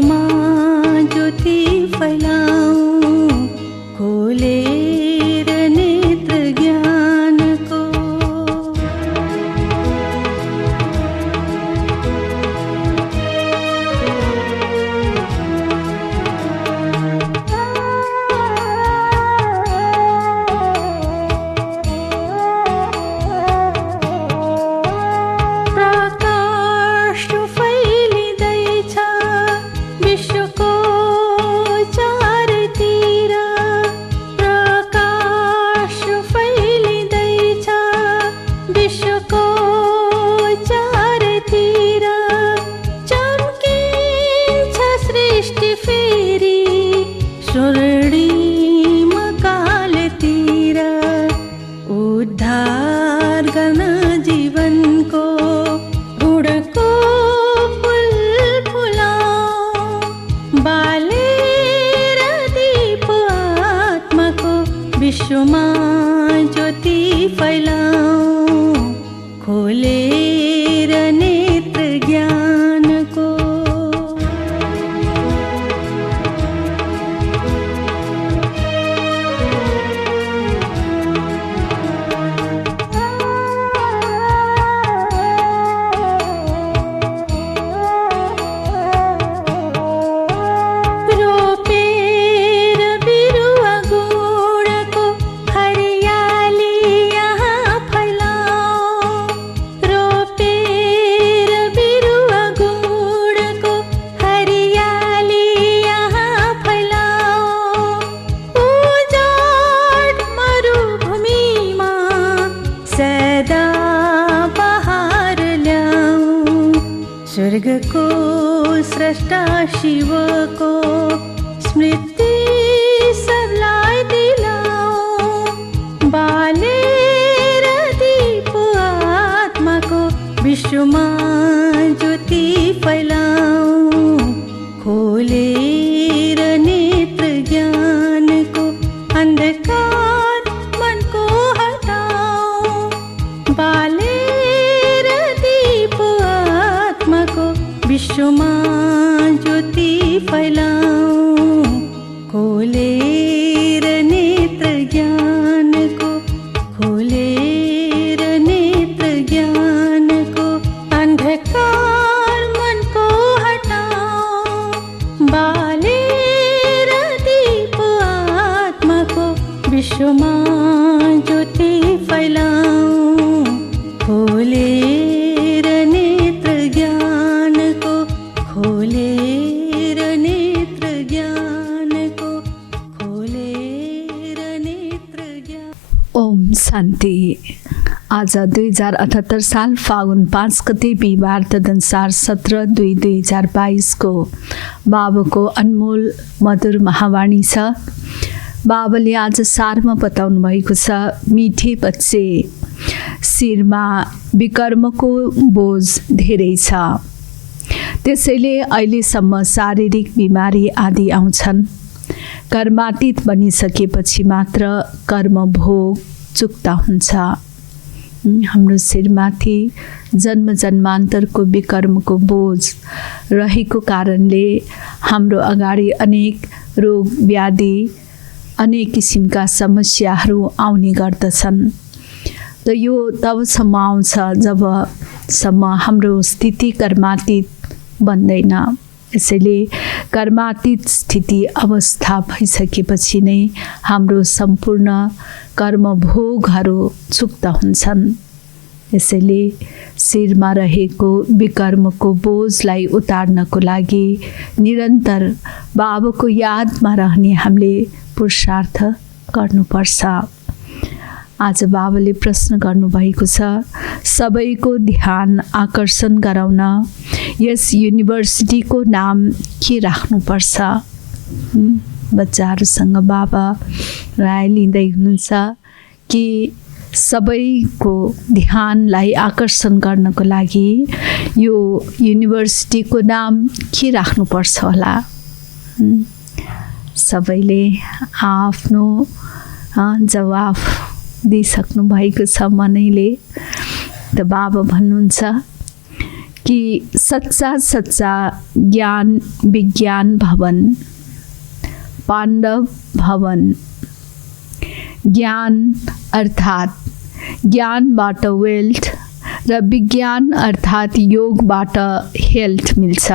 विश्वमा ज्योति फैलाऊं, खोलेर नेत्र ज्ञानको। उद्धार गर्न जीवनको गुणको फुल फुलाऊ, बालेर दीप आत्माको विश्वमा ज्योति फैलाऊ, खोलेर नेत्र ज्ञानको। स्वर्गको स्रष्टा शिवको स्मृति सबलाई दिलाऊ, बालेर दीप आत्माको विश्वमा ज्योति फैलाऊ, खोलेर नेत्र ज्ञानको। अन्धकार मनको हटाऊ, बालेर दीप विश्वमा ज्योति फैलाऊ, खोलेर नेत्र ज्ञानको, खोलेर नेत्र ज्ञानको। अन्धकार मनको हटाऊ, बालेर दीप आत्माको विश्वमा ज्योति फैलाऊ, खोलेर नेत्र ज्ञानको, खोलेर नेत्र ज्ञानको, खोलेर नेत्र ज्ञान। ओम शान्ति। आज 2078 साल फागुन 5 गते बिहिबार तदनुसार 17/2/2022 को बाबाको अनमोल मधुर महावाणी छ। बाबाले आज सारमा बताउनु भएको छ, मिठे बच्चे, शिरमा विकर्मको बोझ धेरै छ, त्यसैले अहिलेसम्म शारीरिक बिमारी आदि आउँछन्। कर्मातीत बनिसकेपछि मात्र कर्म भोग चुक्ता हुन्छ। हाम्रो शिरमाथि जन्म जन्मान्तरको विकर्मको बोझ रहेको कारणले हाम्रो अगाडि अनेक रोग व्याधि, अनेक किसिमका समस्याहरू आउने गर्दछन्। त यो तबसम्म आउँछ जबसम्म हाम्रो स्थिति कर्मातीत बन्दैन। यसैले कर्मातीत स्थिति अवस्था भइसकेपछि नै हाम्रो सम्पूर्ण कर्मभोगहरू चुक्त हुन्छन्। यसैले शिरमा रहेको विकर्मको बोझलाई उतार्नको लागि निरन्तर बाबाको यादमा रहने हामीले पुरुषार्थ गर्नुपर्छ। आज बाबाले प्रश्न गर्नुभएको छ, सबैको ध्यान आकर्षण गराउन यस युनिभर्सिटीको नाम के राख्नुपर्छ? बच्चाहरूसँग बाबा राय लिँदै हुनुहुन्छ कि सबैको ध्यानलाई आकर्षण गर्नको लागि यो युनिभर्सिटीको नाम के राख्नुपर्छ होला? सबैले आफ्नो जवाफ दिइसक्नु भएको छ मनैले। त बाबा भन्नुहुन्छ कि सच्चा सच्चा ज्ञान विज्ञान भवन, पाण्डव भवन। ज्ञान अर्थात् ज्ञानबाट वेल्थ र विज्ञान अर्थात् योगबाट हेल्थ मिल्छ,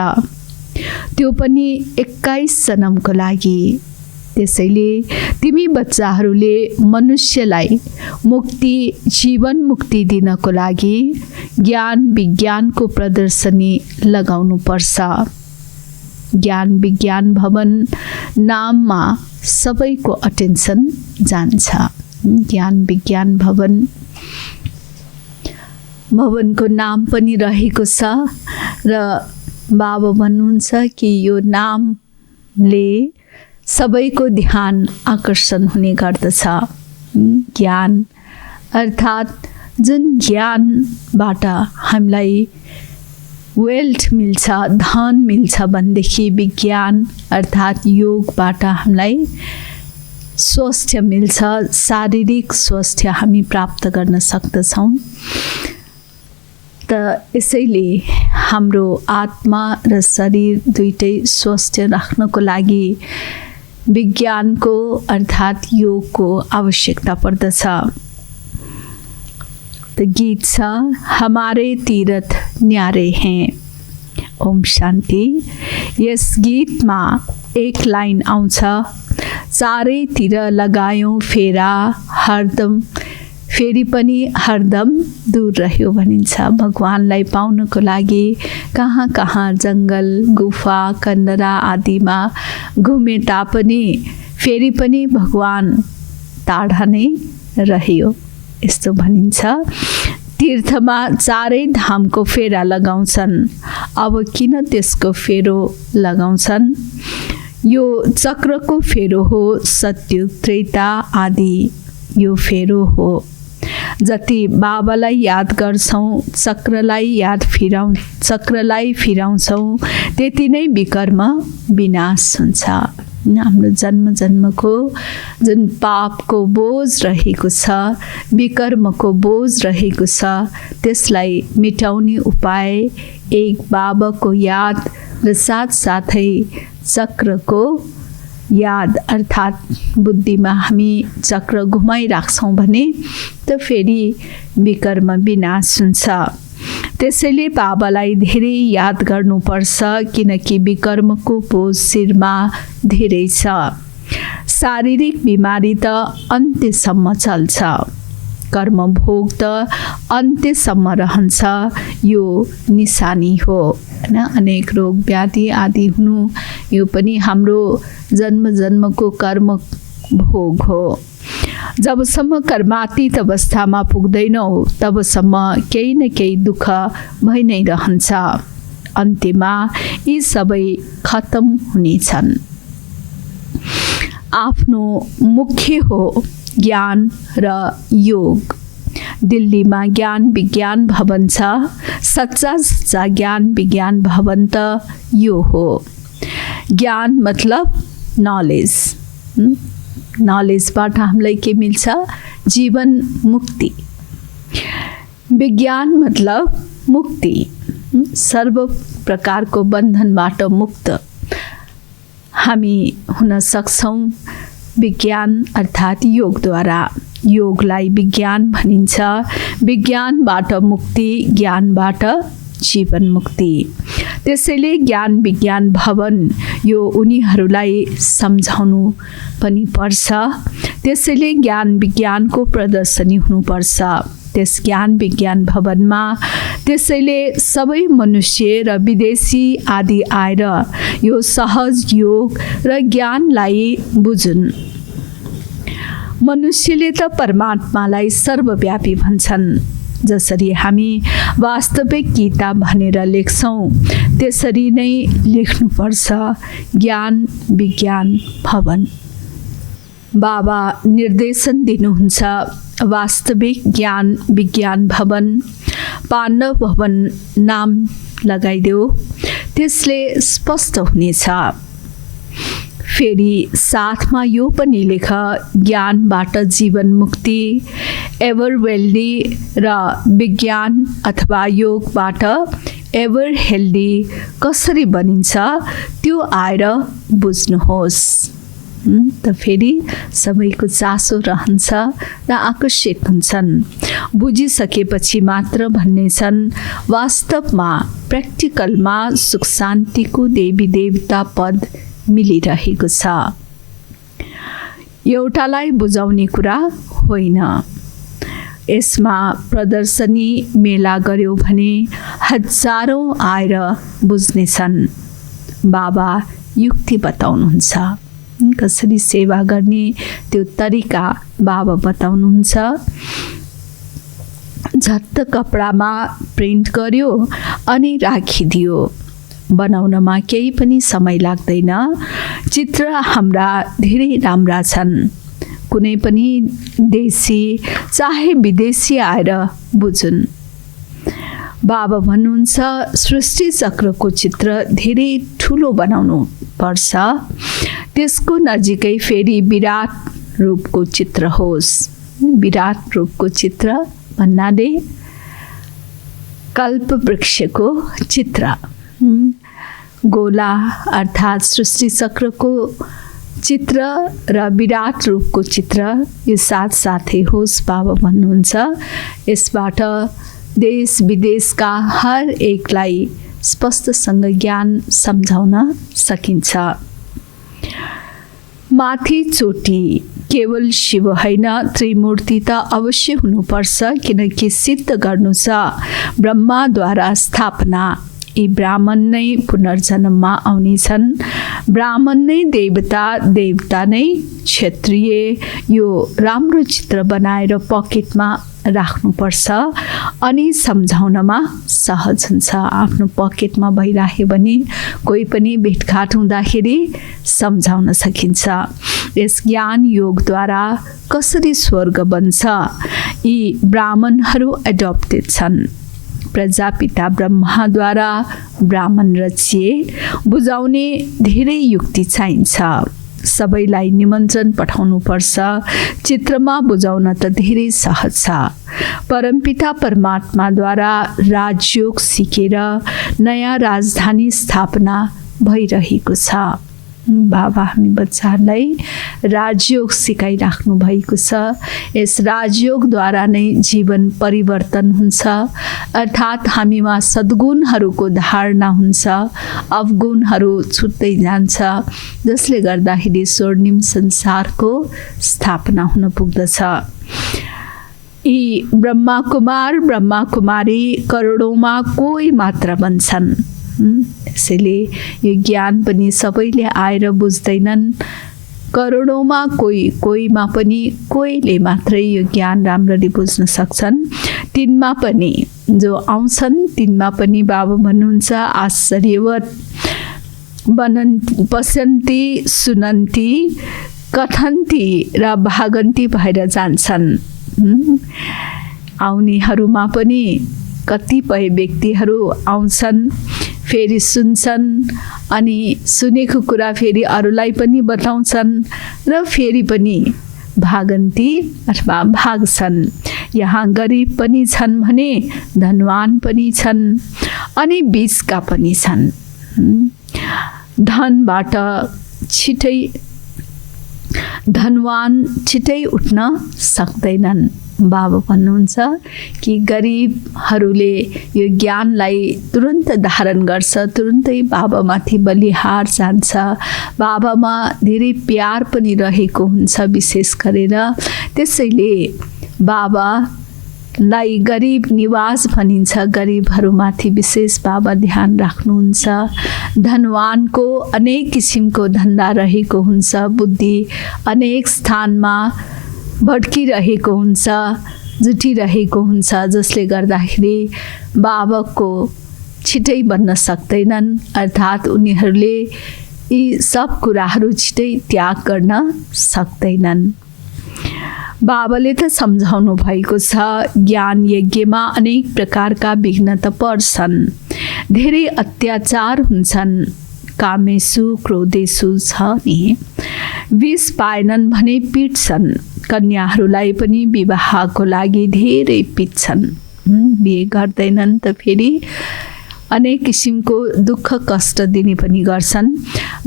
त्यो पनि 21 जन्मको लागि। त्यसैले तिमी बच्चाहरूले मनुष्यलाई मुक्ति, जीवन मुक्ति दिनको लागि ज्ञान विज्ञानको प्रदर्शनी लगाउनु पर्छ। ज्ञान विज्ञान भवन नाममा सबैको अटेन्सन जान्छ। ज्ञान विज्ञान भवन, भवनको नाम पनि रहेको छ र बाबा भन्नुहुन्छ कि यो नामले सबैको ध्यान आकर्षण हुने गर्दछ। ज्ञान अर्थात् जुन ज्ञानबाट हामीलाई वेल्थ मिल्छ, धन मिल्छ भनेदेखि विज्ञान अर्थात् योगबाट हामीलाई स्वास्थ्य मिल्छ, शारीरिक स्वास्थ्य हामी प्राप्त गर्न सक्दछौँ। त यसैले हाम्रो आत्मा र शरीर दुईटै स्वास्थ्य राख्नको लागि विज्ञानको अर्थात् योगको आवश्यकता पर्दछ। त गीत छ हमारे तीर्थ न्यारे हैं। ओम शान्ति। यस गीतमा एक लाइन आउँछ, चारैतिर लगायौँ फेरा हरदम, फेरि पनि हरदम दूर रह्यो भनिन्छ। भगवानलाई पाउनको लागि कहाँ कहाँ जङ्गल, गुफा, कन्दरा आदिमा घुमे तापनि फेरि पनि भगवान टाढा नै रह्यो, यस्तो भनिन्छ। तीर्थमा चारै धामको फेरा लगाउँछन्, अब किन त्यसको फेरो लगाउँछन्? यो चक्रको फेरो हो, सत्युग त्रेता आदि यो फेरो हो। जति बाबालाई याद गर्छौँ, चक्रलाई फिराउँछौँ, त्यति नै विकर्म विनाश हुन्छ। हाम्रो जन्म जन्मको जुन पापको बोझ रहेको छ, विकर्मको बोझ रहेको छ, त्यसलाई मिटाउने उपाय एक बाबाको याद र साथसाथै चक्रको याद अर्थात् बुद्धिमा हामी चक्र घुमाइराख्छौँ भने त फेरि विकर्म विनाश हुन्छ। त्यसैले बाबालाई धेरै याद गर्नुपर्छ, किनकि विकर्मको बोझ शिरमा धेरै छ। शारीरिक बिमारी त अन्त्यसम्म चल्छ, कर्म भोग त अन्त्यसम्म रहन्छ, यो निशानी हो हैन। अनेक रोग व्याधि आदि हुनु यो पनि हाम्रो जन्म जन्मको कर्म भोग हो। जबसम्म कर्मातीत अवस्थामा पुग्दैनौँ तबसम्म केही न केही दुःख भइ नै रहन्छ। अन्त्यमा यी सबै खत्म हुनेछन्। आफ्नो मुख्य हो ज्ञान र योग। दिल्लीमा ज्ञान विज्ञान भवन छ, सच्चा सच्चा ज्ञान विज्ञान भवन त यो हो। ज्ञान मतलब नलेज, नलेजबाट हामीलाई के मिल्छ? जीवन मुक्ति। विज्ञान मतलब मुक्ति, सर्व प्रकारको बन्धनबाट मुक्त हामी हुन सक्छौँ विज्ञान अर्थात् योगद्वारा। योगलाई विज्ञान भनिन्छ। विज्ञानबाट मुक्ति, ज्ञानबाट जीवन मुक्ति। त्यसैले ज्ञान विज्ञान भवन यो उनीहरूलाई सम्झाउनु पनि पर्छ। त्यसैले ज्ञान विज्ञानको प्रदर्शनी हुनुपर्छ त्यस ज्ञान विज्ञान भवनमा। त्यसैले सबै मनुष्य र विदेशी आदि आएर यो सहज योग र ज्ञानलाई बुझुन्। मनुष्यले त परमात्मालाई सर्वव्यापी भन्छन्। जसरी हामी वास्तविक गीता भनेर लेख्छौँ त्यसरी नै लेख्नुपर्छ ज्ञान विज्ञान भवन। बाबा निर्देशन दिनुहुन्छ वास्तविक ज्ञान विज्ञान भवन, पाण्डव भवन नाम लगाइदेऊ, त्यसले स्पष्ट हुनेछ। फेरि साथमा यो पनि लेख, ज्ञानबाट जीवन मुक्ति, एभर वेल्दी र विज्ञान अथवा योगबाट एभर हेल्दी कसरी बनिन्छ त्यो आएर बुझ्नुहोस्। त फेरि सबैको चासो रहन्छ र आकर्षित हुन्छन्। बुझिसकेपछि मात्र भन्नेछन् वास्तवमा प्र्याक्टिकलमा सुख शान्तिको देवी देवता पद मिलिरहेको छ। एउटालाई बुझाउने कुरा होइन। यसमा प्रदर्शनी मेला गर्यो भने हजारौँ आएर बुझ्नेछन्। बाबा युक्ति बताउनुहुन्छ, कसरी सेवा गर्ने त्यो तरिका बाबा बताउनुहुन्छ। झट्ट कपडामा प्रिन्ट गर्यो अनि राखिदियो। बनाउनमा केही पनि समय लाग्दैन। चित्र हाम्रा धेरै राम्रा छन्। कुनै पनि देशी चाहे विदेशी आएर बुझुन्। बाबा भन्नुहुन्छ सृष्टि चक्रको चित्र धेरै ठुलो बनाउनु पर्छ। त्यसको नजिकै फेरि विराट रूपको चित्र होस्। विराट रूपको चित्र भन्नाले कल्प वृक्षको चित्र, गोला अर्थात् सृष्टि चक्रको चित्र र विराट रूपको चित्र यो साथसाथै होस् बाबा भन्नुहुन्छ। यसबाट देश विदेशका हर एकलाई स्पष्टसँग ज्ञान सम्झाउन सकिन्छ। माथि चोटी केवल शिव होइन, त्रिमूर्ति त अवश्य हुनुपर्छ, किनकि सिद्ध गर्नु छ ब्रह्माद्वारा स्थापना। यी ब्राह्मण नै पुनर्जन्ममा आउनेछन्। ब्राह्मण नै देवता, देवता नै क्षत्रिय। यो राम्रो चित्र बनाएर पकेटमा राख्नुपर्छ अनि सम्झाउनमा सहज हुन्छ। आफ्नो पकेटमा भइराख्यो भने कोही पनि भेटघाट हुँदाखेरि सम्झाउन सकिन्छ। यस ज्ञान योगद्वारा कसरी स्वर्ग बन्छ? यी ब्राह्मणहरू एडप्टेड छन्। प्रजापिता ब्रह्माद्वारा ब्राह्मण रचिए। बुझाउने धेरै युक्ति चाहिन्छ। सबैलाई निमन्त्रण पठाउनुपर्छ। चित्रमा बुझाउन त धेरै सहज छ। परमपिता परमात्माद्वारा राजयोग सिकेर नयाँ राजधानी स्थापना भइरहेको छ। बाबा हामी बच्चाहरूलाई राजयोग सिकाइराख्नु भएको छ। यस राजयोगद्वारा नै जीवन परिवर्तन हुन्छ। अर्थात् हामीमा सद्गुणहरूको धारणा हुन्छ, अवगुणहरू छुट्दै जान्छ, जसले गर्दाखेरि स्वर्णिम संसारको स्थापना हुन पुग्दछ। यी ब्रह्मा कुमार ब्रह्मा कुमारी करोडौँमा कोही मात्र बन्छन्। त्यसैले यो ज्ञान पनि सबैले आएर बुझ्दैनन्। करोडौँमा कोहीमा पनि कोहीले मात्रै यो ज्ञान राम्ररी बुझ्न सक्छन्। तिनमा पनि जो आउँछन् तिनमा पनि बाबा भन्नुहुन्छ आश्चर्यवत पश्यन्ती सुनन्ती कथन्ती र भागन्ती भएर जान्छन्। आउनेहरूमा पनि कतिपय व्यक्तिहरू आउँछन्, फेरि सुन्छन् अनि सुनेको कुरा फेरि अरूलाई पनि बताउँछन् र फेरि पनि भागन्ती अथवा भाग्छन्। यहाँ गरिब पनि छन् भने धनवान पनि छन् अनि बीचका पनि छन्। धनवान छिटै उठ्न सक्दैनन्। बाबा भन्नुहुन्छ कि गरिबहरूले यो ज्ञानलाई तुरन्त धारण गर्छ, तुरन्तै बाबामाथि बलिहार जान्छ। बाबामा धेरै प्यार पनि रहेको हुन्छ विशेष गरेर। त्यसैले बाबालाई गरिब निवास भनिन्छ। गरिबहरूमाथि विशेष बाबा ध्यान राख्नुहुन्छ। धनवानको अनेक किसिमको धन्दा रहेको हुन्छ, बुद्धि अनेक स्थानमा भड्किरहेको हुन्छ, जुटिरहेको हुन्छ, जसले गर्दाखेरि बाबाको छिटै बन्न सक्दैनन्। अर्थात् उनीहरूले यी सब कुराहरू छिटै त्याग गर्न सक्दैनन्। बाबाले त सम्झाउनु भएको छ ज्ञान यज्ञमा अनेक प्रकारका विघ्न त पर्छन्, धेरै अत्याचार हुन्छन्। कामेषु क्रोधेषु छ नि, विष पाएनन् भने पिट्छन्। कन्याहरूलाई पनि विवाहको लागि धेरै पिट्छन्। बिहे गर्दैनन् त फेरि अनेक किसिमको दुःख कष्ट दिने पनि गर्छन्।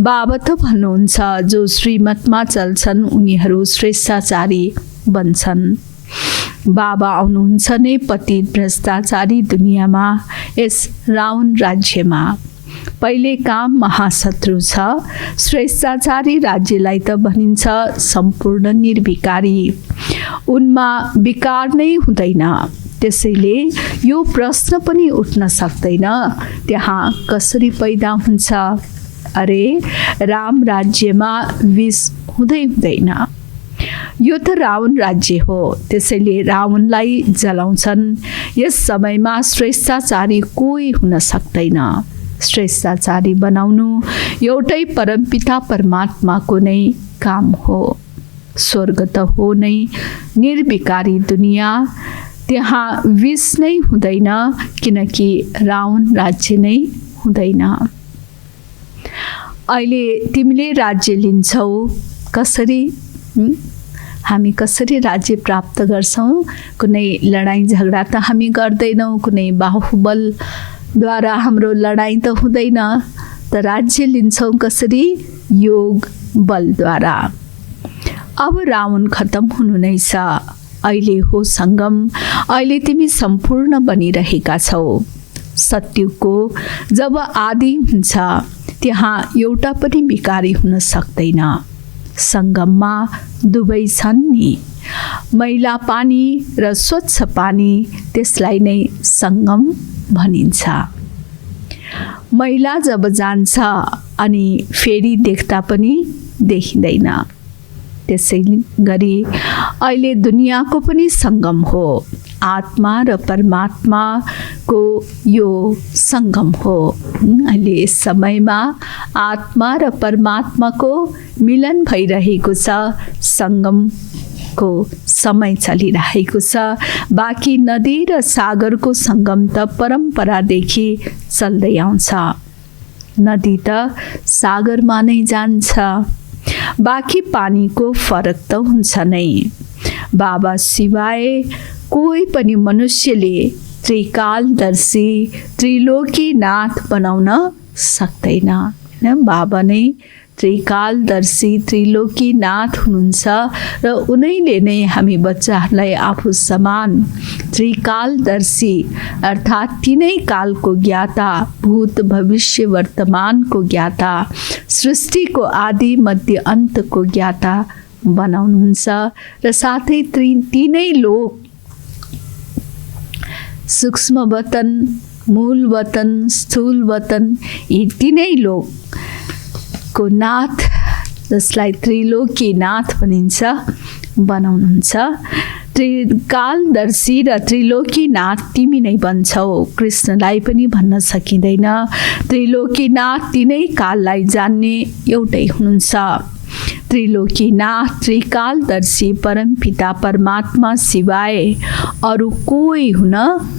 बाबा त भन्नुहुन्छ जो श्रीमतमा चल्छन् उनीहरू श्रेष्ठाचारी बन्छन्। बाबा आउनुहुन्छ नै पतित भ्रष्टाचारी दुनियाँमा, यस राउन राज्यमा। पहिले काम महाशत्रु छ, श्रेष्ठाचारी राज्यलाई त भनिन्छ सम्पूर्ण निर्विकारी। उनमा विकार नै हुँदैन, त्यसैले यो प्रश्न पनि उठ्न सक्दैन त्यहाँ कसरी पैदा हुन्छ। अरे राम राज्यमा विष हुँदैन। यो त रावण राज्य हो, त्यसैले रावणलाई जलाउँछन्। यस समयमा श्रेष्ठाचारी कोही हुन सक्दैन। श्रेष्ठाचारी बनाउनु एउटै परमपिता परमात्माको नै काम हो। स्वर्ग त हो नै निर्विकारी दुनियाँ, त्यहाँ विष नै हुँदैन किनकि रावण राज्य नै हुँदैन। अहिले तिमीले राज्य लिन्छौ कसरी? हामी कसरी राज्य प्राप्त गर्छौँ? कुनै लडाइँ झगडा त हामी गर्दैनौँ, कुनै बाहुबलद्वारा हाम्रो लडाइँ त हुँदैन। त राज्य लिन्छौँ कसरी? योग बलद्वारा। अब रावण खत्म हुनु नै छ, अहिले हो सङ्गम। अहिले तिमी सम्पूर्ण बनिरहेका छौ। सत्युगको जब आदि हुन्छ त्यहाँ एउटा पनि विकारी हुन सक्दैन। सङ्गममा दुवै छन् नि, मैला पानी र स्वच्छ पानी, त्यसलाई नै सङ्गम भनिन्छ। मैला जब जान्छ अनि फेरि देख्दा पनि देखिँदैन, त्यसै गरी अहिले दुनियाँको पनि सङ्गम हो। आत्मा र परमात्माको यो सङ्गम हो। अहिले यस समयमा आत्मा र परमात्माको मिलन भइरहेको छ। सङ्गमको समय चलिरहेको छ। बाँकी नदी र सागरको सङ्गम त परम्परादेखि चल्दै आउँछ। नदी त सागरमा नै जान्छ, बाँकी पानीको फरक त हुन्छ नै। बाबा सिवाय कोही पनि मनुष्यले त्रिकालदर्शी त्रिलोकीनाथ बनाउन सक्दैन। बाबा नै त्रिकालदर्शी त्रिलोकीनाथ हुनुहुन्छ र उनैले नै हामी बच्चाहरूलाई आफू समान त्रिकालदर्शी अर्थात् तीनै कालको ज्ञाता, भूत भविष्य वर्तमानको ज्ञाता, सृष्टिको आदि मध्य अन्तको ज्ञाता बनाउनुहुन्छ र साथै तीनै लोक, सूक्ष्म वतन, मूल वतन, स्थूल वतन, यी तीनै लोकको नाथ, जसलाई त्रिलोकीनाथ भनिन्छ, बनाउनुहुन्छ। त्रिकालदर्शी र त्रिलोकीनाथ तिमी नै बन्छौ। कृष्णलाई पनि भन्न सकिँदैन। त्रिलोकीनाथ तीनै काललाई जान्ने एउटै हुनुहुन्छ। त्रिलोकीनाथ त्रिकालदर्शी परमपिता परमात्मा सिवाय अरू कोही हुन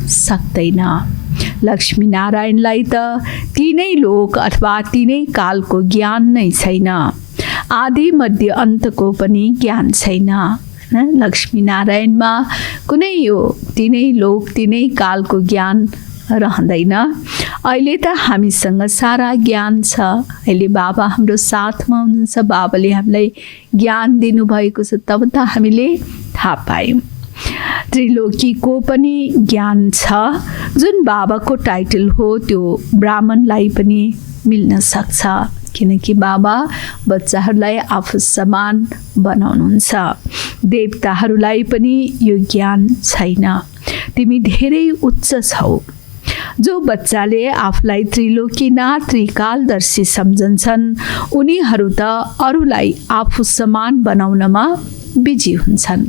सक्दैन। लक्ष्मीनारायणलाई त तीनै लोक अथवा तीनै कालको ज्ञान नै छैन। आदि मध्य अन्तको पनि ज्ञान छैन। लक्ष्मीनारायणमा कुनै यो तीनै लोक तीनै कालको ज्ञान रहँदैन। अहिले त हामीसँग सारा ज्ञान छ। अहिले बाबा हाम्रो साथमा हुनुहुन्छ, बाबाले हामीलाई ज्ञान दिनुभएको छ, तब त हामीले थाहा पायौँ। त्रिलोकीको पनि ज्ञान छ, जुन बाबाको टाइटल हो त्यो ब्राह्मणलाई पनि मिल्न सक्छ, किनकि बाबा बच्चाहरूलाई आफू समान बनाउनुहुन्छ। देवताहरूलाई पनि यो ज्ञान छैन। तिमी धेरै उच्च छौ। जो बच्चाले आफूलाई त्रिलोकीनाथ त्रिकालदर्शी सम्झन्छन् उनीहरू त अरूलाई आफू समान बनाउनमा बिजी हुन्छन्।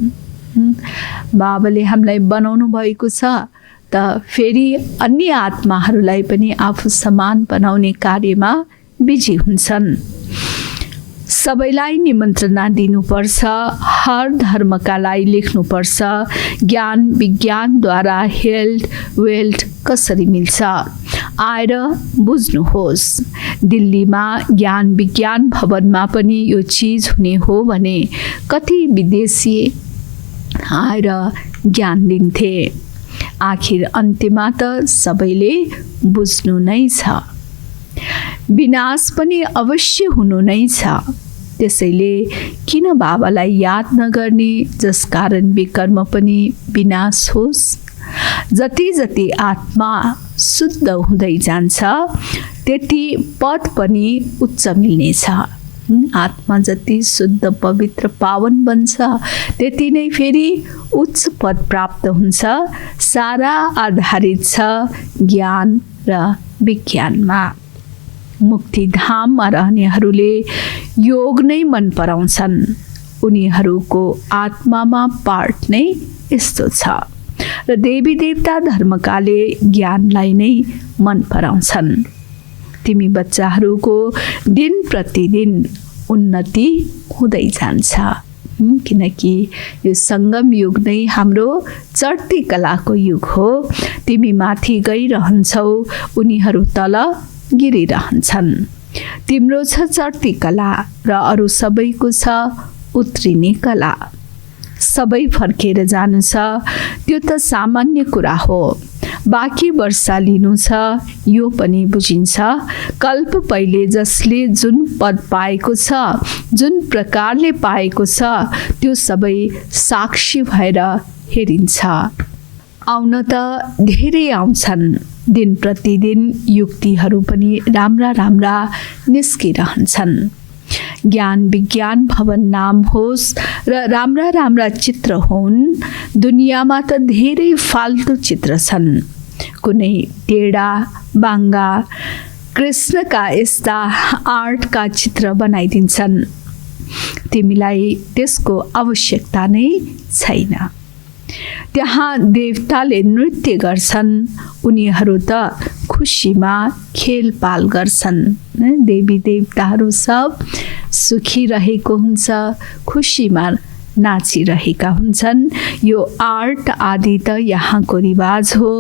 बाबाले हामीलाई बनाउनु भएको छ, त फेरि अन्य आत्माहरूलाई पनि आफू समान बनाउने कार्यमा बिजी हुन्छन्। सबैलाई निमन्त्रणा दिनुपर्छ, हर धर्मका लागि लेख्नुपर्छ। ज्ञान विज्ञानद्वारा हेल्थ वेल्थ कसरी मिल्छ आएर बुझ्नुहोस्। दिल्लीमा ज्ञान विज्ञान भवनमा पनि यो चिज हुने हो भने कति विदेशी आएर ज्ञान लिन्थे। आखिर अन्त्यमा त सबैले बुझ्नु नै छ, विनाश पनि अवश्य हुनु नै छ। त्यसैले किन बाबालाई याद नगर्ने, जसकारण विकर्म पनि विनाश होस्। जति जति आत्मा शुद्ध हुँदै जान्छ त्यति पद पनि उच्च मिल्नेछ। आत्मा जति शुद्ध पवित्र पावन बन्छ त्यति नै फेरि उच्च पद प्राप्त हुन्छ। सारा आधारित छ ज्ञान र विज्ञानमा। मुक्तिधाममा रहनेहरूले योग नै मन पराउँछन्। उनीहरूको आत्मामा पार्ट नै यस्तो छ र देवी देवता धर्मकाले ज्ञानलाई नै मन पराउँछन्। तिमी बच्चाहरूको दिन प्रतिदिन उन्नति हुँदै जान्छ, किनकि यो सङ्गम युग नै हाम्रो चढ्ती कलाको युग हो। तिमी माथि गइरहन्छौ, उनीहरू तल गिरिरहन्छन्। तिम्रो छ चढ्ती कला र अरू सबैको छ उत्रिने कला। सबै फर्केर जानु छ, त्यो त सामान्य कुरा हो। बाँकी वर्षा लिनु छ, यो पनि बुझिन्छ। कल्प पहिले जसले जुन पद पाएको छ, जुन प्रकारले पाएको छ, त्यो सबै साक्षी भएर हेरिन्छ। आउन त धेरै आउँछन्, दिन प्रतिदिन युक्तिहरू पनि राम्रा राम्रा निस्किरहन्छन्। ज्ञान विज्ञान भवन नाम होस् र राम्रा राम्रा चित्र हुन्। दुनियाँमा त धेरै फाल्तु चित्र छन्। कुनै टेढा बाङ्गा कृष्णका यस्ता आर्टका चित्र बनाइदिन्छन्। तिमीलाई त्यसको आवश्यकता नै छैन। त्यहाँ देवताले नृत्य गर्छन्, उनीहरू त खुसीमा खेलपाल गर्छन्। देवी देवताहरू सब सुखी रहेको हुन्छ, खुसीमा नाचिरहेका हुन्छन्। यो आर्ट आदि त यहाँको रिवाज हो।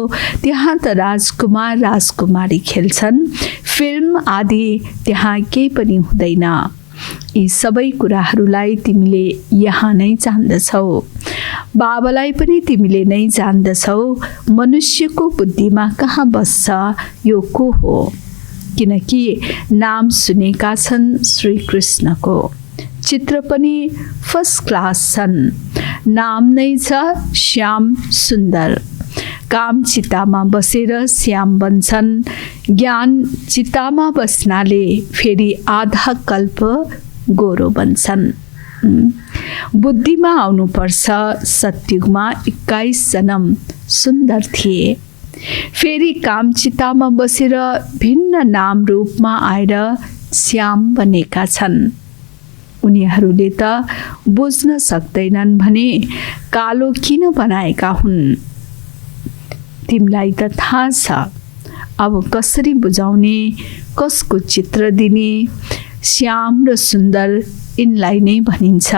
त्यहाँ त राजकुमार राजकुमारी खेल्छन्। फिल्म आदि त्यहाँ केही पनि हुँदैन। यी सबै कुराहरूलाई तिमीले यहाँ नै जान्दछौ। बाबालाई पनि तिमीले नै जान्दछौ। मनुष्यको बुद्धिमा कहाँ बस्छ यो को हो? किनकि नाम सुनेका छन् श्री कृष्णको, चित्र पनि फर्स्ट क्लास छन्। नाम नै छ श्याम सुन्दर। काम चितामा बसेर श्याम बन्छन्। ज्ञान चितामा बस्नाले फेरि आधा कल्प गोरो बन्छन्। बुद्धिमा आउनुपर्छ। सत्युगमा 21 जन्म सुन्दर थिए, फेरि काम चितामा बसेर भिन्न नाम रूपमा आएर श्याम बनेका छन्। उनीहरूले त बुझ्न सक्दैनन् भने कालो किन बनाएका हुन्। तिमीलाई त थाहा छ। अब कसरी बुझाउने, कसको चित्र दिने? श्याम र सुन्दर यिनलाई नै भनिन्छ।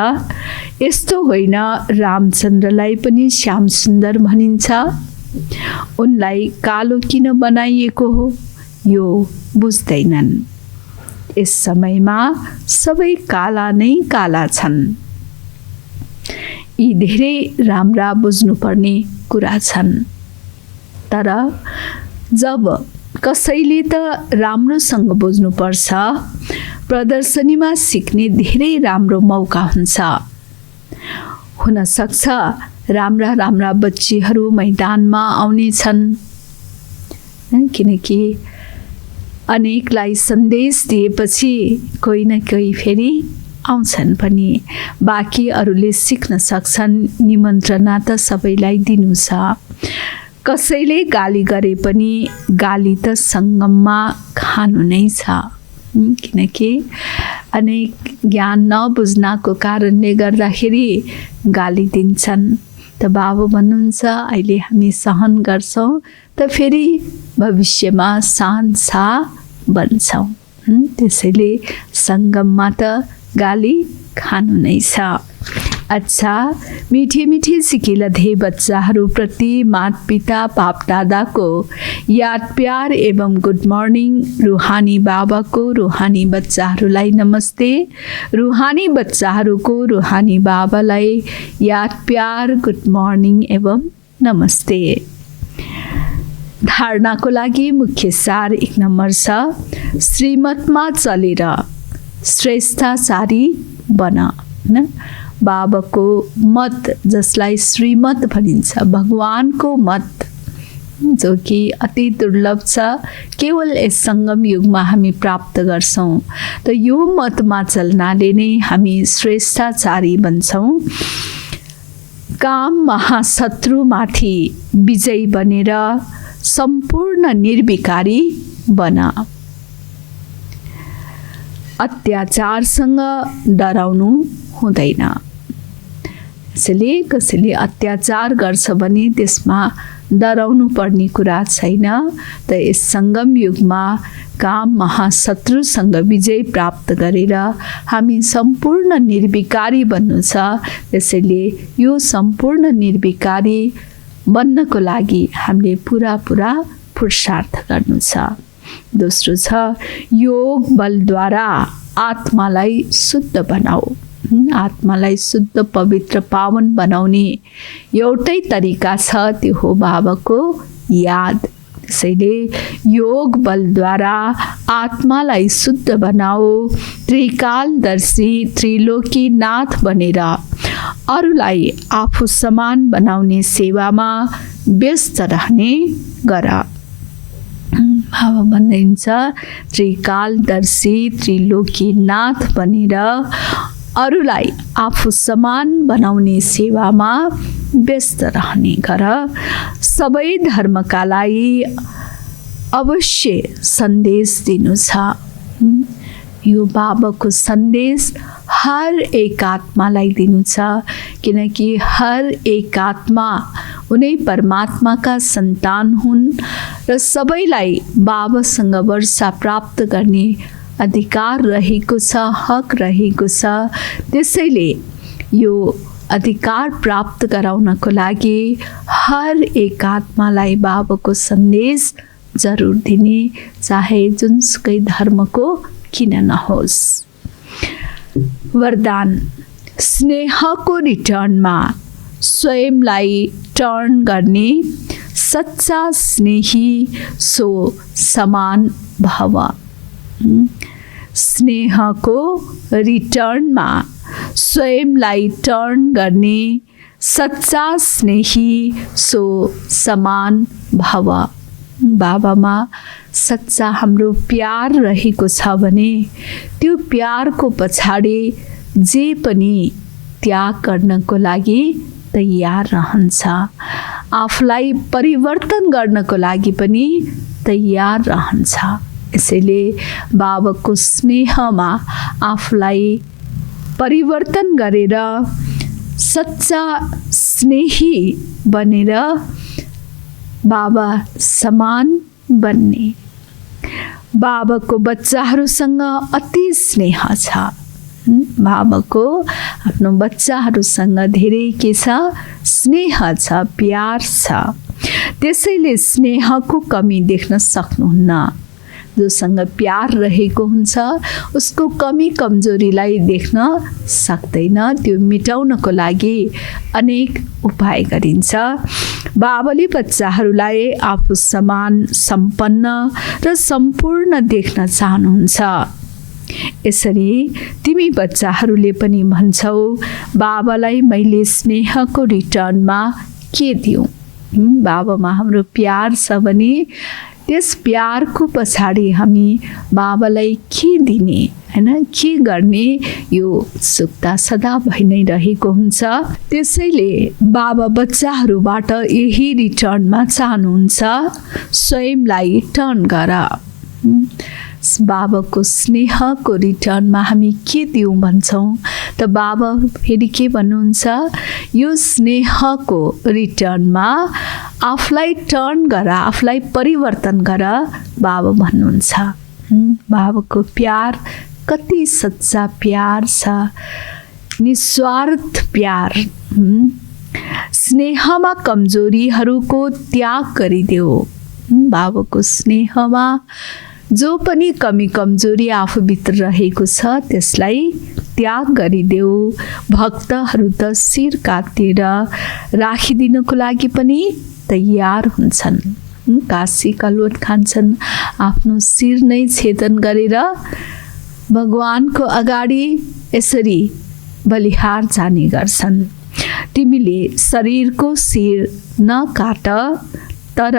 यस्तो होइन रामचन्द्रलाई पनि श्याम सुन्दर भनिन्छ। उनलाई कालो किन बनाइएको हो यो बुझ्दैनन्। यस समयमा सबै काला नै काला छन्। यी धेरै राम्रा बुझ्नुपर्ने कुरा छन्। तर जब कसैले त राम्रोसँग बुझ्नुपर्छ, प्रदर्शनीमा सिक्ने धेरै राम्रो मौका हुन्छ। हुन सक्छ राम्रा राम्रा बच्चीहरू मैदानमा आउने छन्, किनकि अनेकलाई सन्देश दिएपछि कोही न कोही फेरि आउँछन् पनि। बाँकी अरूले सिक्न सक्छन्। निमन्त्रणा त सबैलाई दिनु छ। कसैले गाली गरे पनि गाली त सङ्गममा खानु नै छ, किनकि अनेक ज्ञान नबुझ्नको कारणले गर्दाखेरि गाली दिन्छन्। त बाबु भन्नुहुन्छ अहिले हामी सहन गर्छौँ त फेरि भविष्यमा शान्सा बन्छौँ। त्यसैले सङ्गममा त गाली खानु नै छ। अच्छा, मीठे मीठे सिकिलधे बच्चाहरूप्रति माता पिता बाप दादाको याद प्यार एवं गुड मर्निङ। रूहानी बाबाको रूहानी बच्चाहरूलाई नमस्ते। रूहानी बच्चाहरूको रूहानी बाबालाई याद प्यार गुड मर्निङ एवं नमस्ते। धारणाको लागि मुख्य सार 1 नम्बर छ, श्रीमतमा चलेर श्रेष्ठाचारी बन। हैन, बाबाको मत जसलाई श्रीमत भनिन्छ, भगवानको मत, जो कि अति दुर्लभ छ, केवल यस सङ्गम युगमा हामी प्राप्त गर्छौँ। त यो मतमा चल्नाले नै हामी श्रेष्ठाचारी बन्छौँ। काम महाशत्रुमाथि विजयी बनेर सम्पूर्ण निर्विकारी बन। अत्याचारसँग डराउनु हुँदैन। यसैले कसैले अत्याचार गर्छ भने त्यसमा डराउनु पर्ने कुरा छैन। त यस सङ्गम युगमा काम महाशत्रुसँग विजय प्राप्त गरेर हामी सम्पूर्ण निर्विकारी बन्नु छ। त्यसैले यो सम्पूर्ण निर्विकारी बन्नको लागि हामीले पुरा पुरुषार्थ गर्नु छ। दोस्रो छ, योग बलद्वारा आत्मालाई शुद्ध बनाऊ। आत्मालाई शुद्ध पवित्र पावन बनाउने एउटै तरिका छ, त्यो हो बाबाको याद। त्यसैले योग बलद्वारा आत्मालाई शुद्ध बनाऊ, त्रिकालदर्शी त्रिलोकी नाथ बनेर अरूलाई आफू समान बनाउने सेवामा व्यस्त रहने गर। बाबा भन्नुहुन्छ, त्रिकालदर्शी त्रिलोकी नाथ बनेर अरूलाई आफू समान बनाउने सेवामा व्यस्त रहने गर। सबै धर्मका लागि अवश्य सन्देश दिनु छ। यो बाबाको सन्देश हर एक आत्मालाई दिनु छ, किनकि हर एक आत्मा उनै परमात्माका सन्तान हुन् र सबैलाई बाबासँग वर्षा प्राप्त गर्ने अधिकार रहेको छ, हक रहेको छ। त्यसैले यो अधिकार प्राप्त गराउनको लागि हर एक आत्मालाई बाबाको सन्देश जरुर दिने, चाहे जुनसुकै धर्मको किन नहोस्। वरदान, स्नेहको रिटर्नमा स्वयंलाई टर्न गर्ने सच्चा स्नेही सो समान भव। स्नेहको रिटर्नमा स्वयंलाई टर्न गर्ने सच्चा स्नेही सो समान भव। बाबामा सच्चा हाम्रो प्यार रहेको छ भने त्यो प्यारको पछाडि जे पनि त्याग गर्नको लागि तयार रहन्छ। आफूलाई परिवर्तन गर्नको लागि पनि तयार रहन्छ। यसैले बाबाको स्नेहमा आफूलाई परिवर्तन गरेर सच्चा स्नेही बनेर बाबा समान बन्ने। बाबाको बच्चाहरूसँग अति स्नेह छ। बाबाको आफ्नो बच्चाहरूसँग धेरै के छ, स्नेह छ, प्यार छ। त्यसैले स्नेहको कमी देख्न सक्नुहुन्न। जोसँग प्यार रहेको हुन्छ उसको कमी कमजोरीलाई देख्न सक्दैन। त्यो मेटाउनको लागि अनेक उपाय गरिन्छ। बाबाले बच्चाहरूलाई आफू समान, सम्पन्न र सम्पूर्ण देख्न चाहनुहुन्छ। यसरी तिमी बच्चाहरूले पनि भन्छौ, बाबालाई मैले स्नेहको रिटर्नमा के दिउँ। बाबामा हाम्रो प्यार छ भने त्यस प्यारको पछाडि हामी बाबालाई के दिने, हैन, के गर्ने, यो उत्सुकता सदा भइ नै रहेको हुन्छ। त्यसैले बाबा बच्चाहरूबाट यही रिटर्नमा चाहनुहुन्छ, स्वयंलाई टर्न गर। बाबाको स्नेहको रिटर्नमा हामी के दिउँ भन्छौँ त बाबा फेरि के भन्नुहुन्छ, यो स्नेहको रिटर्नमा आफूलाई टर्न गर, आफूलाई परिवर्तन गर बाबा भन्नुहुन्छ। बाबाको प्यार कति सच्चा प्यार छ, निस्वार्थ प्यार। स्नेहमा कमजोरीहरूको त्याग गरिदेऊ। बाबाको स्नेहमा जो पनि कमी कमजोरी आफूभित्र रहेको छ त्यसलाई त्याग गरिदेऊ। भक्तहरू त शिर काटेर राखिदिनको लागि पनि तयार हुन्छन्। काशी कलोट खान्छन्, आफ्नो शिर नै छेदन गरेर भगवानको अगाडि यसरी बलिहार जाने गर्छन्। तिमीले शरीरको शिर नकाट, तर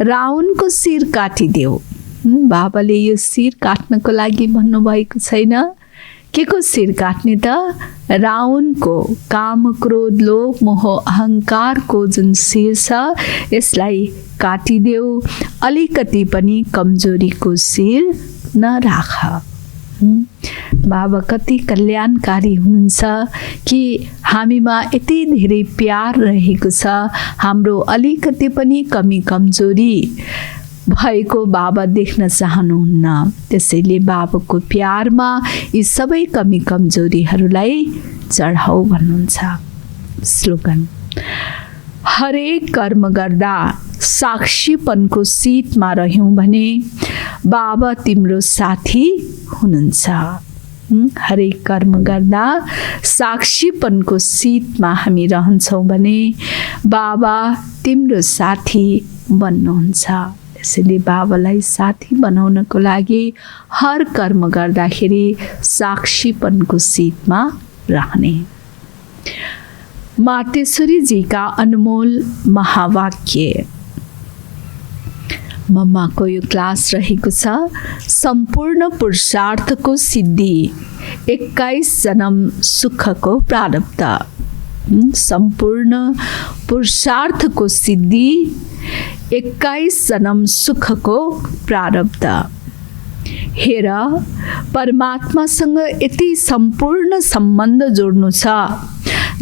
रावणको शिर काटिदेऊ। बाबाले यो शिर काट्नको लागि भन्नुभएको छैन। के को शिर काट्ने त? रावणको काम क्रोध लोभ मोह अहङ्कारको जुन शिर छ यसलाई काटिदेऊ। अलिकति पनि कमजोरीको शिर नराख। बाबा कति कल्याणकारी हुनुहुन्छ कि हामीमा यति धेरै प्यार रहेको छ। हाम्रो अलिकति पनि कमी कमजोरी भएको बाबा देख्न चाहनुहुन्न। त्यसैले बाबाको प्यारमा यी सबै कमी कमजोरीहरूलाई चढाऊ भन्नुहुन्छ। स्लोगन: हरेक कर्म गर्दा साक्षीपनको सिटमा रह्यौँ भने बाबा तिम्रो साथी हुनुहुन्छ। हरेक कर्म गर्दा साक्षीपनको सिटमा हामी रहन्छौँ भने बाबा तिम्रो साथी बन्नुहुन्छ। त्यसैले बाबालाई साथी बनाउनको लागि हर कर्म गर्दाखेरि साक्षीपनको सिटमा रहने। मातेश्वरीजीका अनमोल महावाक्य। मम्माको यो क्लास रहेको छ सम्पूर्ण पुरुषार्थको सिद्धि 21 जन्म सुखको प्रारब्ध। सम्पूर्ण पुरुषार्थको सिद्धि 21 जन्म सुखको प्रारब्ध। हेर, परमात्मासँग यति सम्पूर्ण सम्बन्ध जोड्नु छ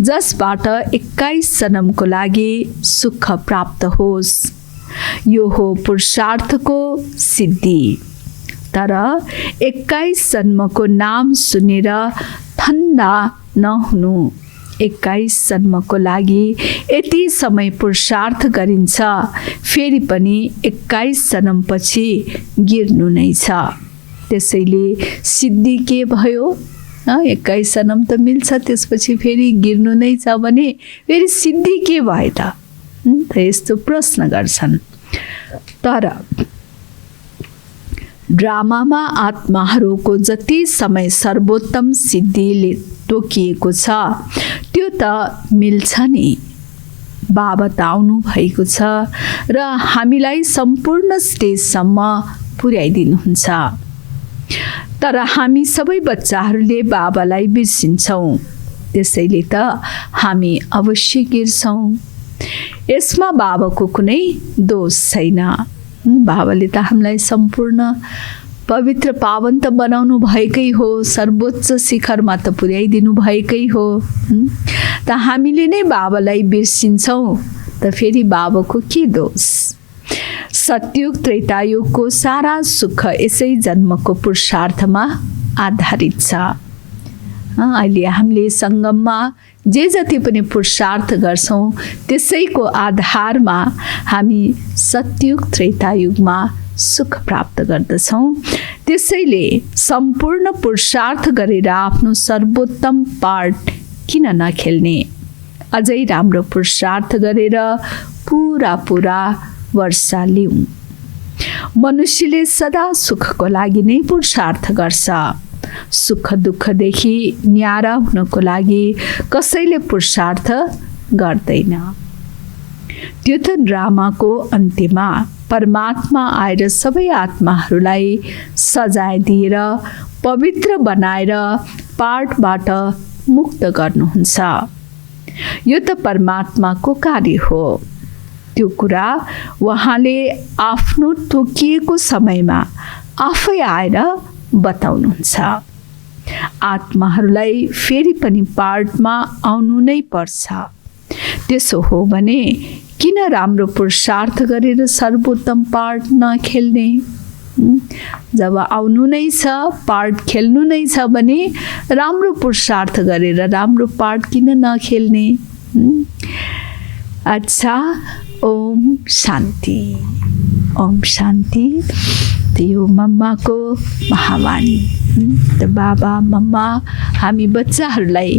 जसबाट 21 जन्मको लागि सुख प्राप्त होस्। यो हो पुरुषार्थको सिद्धि। तर 21 जन्मको नाम सुनेर ठन्डा नहुनु। 21 जन्मको लागि यति समय पुरुषार्थ गरिन्छ, फेरि पनि 21 जन्मपछि गिर्नु नै छ। त्यसैले सिद्धि के भयो? 21 जन्म त मिल्छ, त्यसपछि फेरि गिर्नु नै छ भने फेरि सिद्धि के भयो त? यस्तो प्रश्न गर्छन्। तर ड्रामामा आत्माहरूको जति समय सर्वोत्तम सिद्धिले तोकिएको छ त्यो त मिल्छ नि। बाबा त आउनु भएको छ र हामीलाई सम्पूर्ण स्टेजसम्म पुर्याइदिनुहुन्छ। तर हामी सबै बच्चाहरूले बाबालाई बिर्सिन्छौँ। त्यसैले त हामी अवश्य गिर्छौँ। यसमा बाबाको कुनै दोष छैन। बाबाले त हामीलाई सम्पूर्ण पवित्र पावन त बनाउनु भएकै हो, सर्वोच्च शिखरमा त पुर्याइदिनु भएकै हो। त हामीले नै बाबालाई बिर्सिन्छौँ त फेरि बाबाको के दोष? सतयुग त्रेतायुगको सारा सुख यसै जन्मको पुरुषार्थमा आधारित छ। अहिले हामीले सङ्गममा जे जति पनि पुरुषार्थ गर्छौँ त्यसैको आधारमा हामी सतयुग त्रेतायुगमा सुख प्राप्त गर्दछौँ। त्यसैले सम्पूर्ण पुरुषार्थ गरेर आफ्नो सर्वोत्तम पार्ट किन नखेल्ने? अझै राम्रो पुरुषार्थ गरेर पुरा वर्षा लिउँ। मनुष्यले सदा सुखको लागि नै पुरुषार्थ गर्छ। सुख दुःखदेखि न्यारा हुनको लागि कसैले पुरुषार्थ गर्दैन। त्यो त ड्रामाको अन्त्यमा परमात्मा आएर सबै आत्माहरूलाई सजाय दिएर पवित्र बनाएर पाठबाट मुक्त गर्नुहुन्छ। यो त परमात्माको कार्य हो। त्यो कुरा उहाँले आफ्नो तोकिएको समयमा आफै आएर बताउनुहुन्छ। आत्माहरूलाई फेरि पनि पाठमा आउनु नै पर्छ। त्यसो हो भने किन राम्रो पुरुषार्थ गरेर सर्वोत्तम पाठ नखेल्ने? जब आउनु नै छ, पाठ खेल्नु नै छ भने राम्रो पुरुषार्थ गरेर राम्रो पाठ किन नखेल्ने? अच्छा, ओम शान्ति। ओम शान्ति। यो मम्माको महावाणी। त बाबा मम्मा हामी बच्चाहरूलाई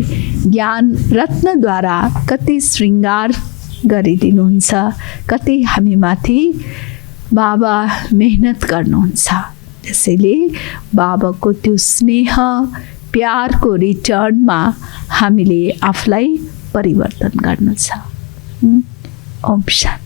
ज्ञान रत्नद्वारा कति श्रृङ्गार गरिदिनुहुन्छ। कति हामीमाथि बाबा मेहनत गर्नुहुन्छ। त्यसैले बाबाको त्यो स्नेह प्यारको रिटर्नमा हामीले आफूलाई परिवर्तन गर्नु छ। ओम शान्ति।